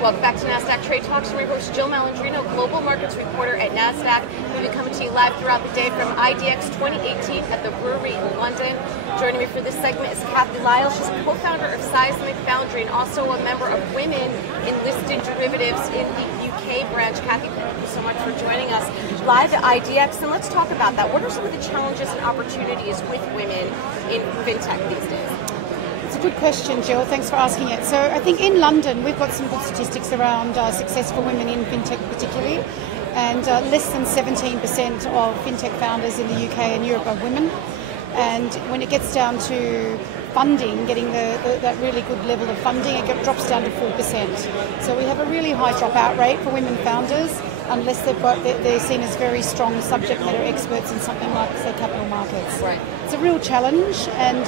Welcome back to Nasdaq Trade Talks. We're your host Jill Malandrino, Global Markets Reporter at Nasdaq. We'll be coming to you live throughout the day from IDX 2018 at the Brewery in London. Joining me for this segment is Cathy, Lyall. She's a co-founder of Seismic, Foundry, and also a member of Women in Listed Derivatives in the UK branch. Cathy, thank you so much for joining us live at IDX. And let's talk about that. What are some of the challenges and opportunities with women in FinTech these days? It's a good question, Jill. Thanks for asking it. So I think in London, we've got some good statistics around successful women in FinTech particularly, and less than 17% of FinTech founders in the UK and Europe are women. And when it gets down to funding, getting that really good level of funding, it drops down to 4%. So we have a really high dropout rate for women founders, unless they're seen as very strong subject matter experts in something like, say, capital markets. Right. It's a real challenge, and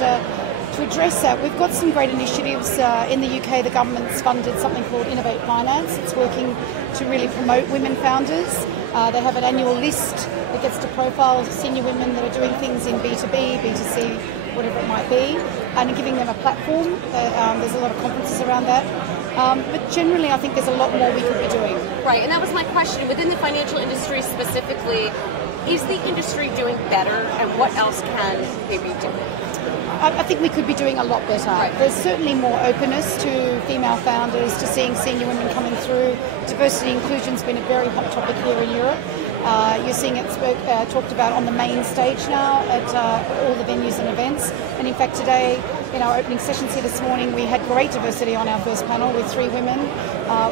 to address that, we've got some great initiatives. In the UK, the government's funded something called Innovate Finance. It's working to really promote women founders. They have an annual list that gets to profile senior women that are doing things in B2B, B2C, whatever it might be, and giving them a platform. There's a lot of conferences around that. But generally, I think there's a lot more we could be doing. Right, and that was my question. Within the financial industry specifically, is the industry doing better, and what else can they be doing? I think we could be doing a lot better. Right. There's certainly more openness to female founders, to seeing senior women coming through. Diversity and inclusion's been a very hot topic here in Europe. You're seeing it talked about on the main stage now at all the venues and events. And in fact, today, in our opening sessions here this morning, we had great diversity on our first panel with 3 women,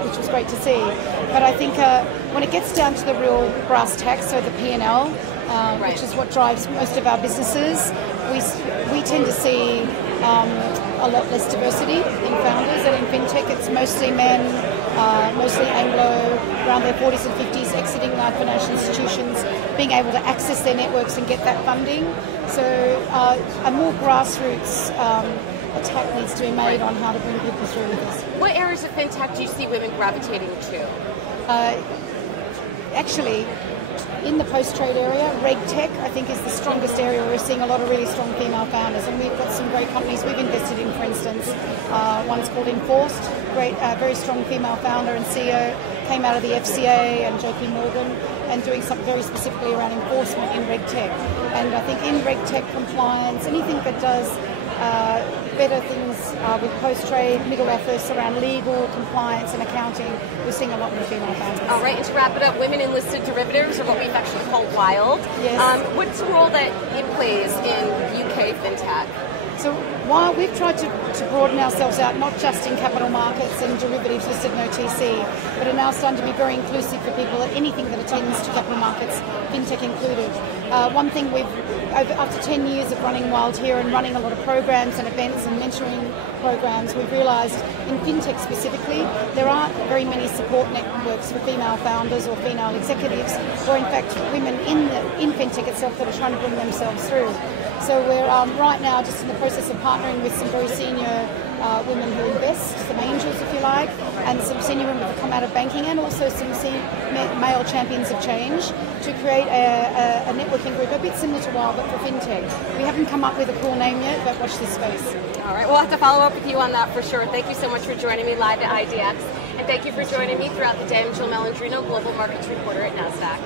which was great to see. But I think when it gets down to the real brass tacks, so the P&L, right, which is what drives most of our businesses, we tend to see a lot less diversity in founders, and in FinTech it's mostly men, mostly Anglo, around their 40s and 50s, exiting large financial institutions, being able to access their networks and get that funding. So a more grassroots attack needs to be made on how to bring people through with this. What areas of FinTech do you see women gravitating to? Actually, in the post-trade area, RegTech, I think, is the strongest area. We're seeing a lot of really strong female founders, and we've got some great companies we've invested in, for instance. One's called Enforced, great, very strong female founder and CEO, came out of the FCA and JP Morgan, and doing something very specifically around enforcement in RegTech. And I think in RegTech compliance, anything that does better things with post-trade, middle office, around legal, compliance and accounting, we're seeing a lot more female founders. All right, and to wrap it up, women in listed derivatives, or what we've actually called Lyall. Yes. What's the role that it plays in UK FinTech? So while we've tried to broaden ourselves out, not just in capital markets and derivatives listed in OTC, but are now starting to be very inclusive for people at anything that attends to capital markets, FinTech included. One thing after 10 years of running Wild here and running a lot of programs and events and mentoring programs, we've realised in FinTech specifically, there aren't very many support networks for female founders or female executives, or in fact women in FinTech itself that are trying to bring themselves through. So we're right now just in the process of partnering with some very senior women who invest, some angels if you like, and some senior women that come out of banking, and also some male champions of change, to create a networking group, a bit similar to WILD but for FinTech. We haven't come up with a cool name yet, but watch this space. All right, we'll have to follow up with you on that for sure. Thank you so much for joining me live at IDX, and thank you for joining me throughout the day. I'm Jill Malandrino, Global Markets Reporter at Nasdaq.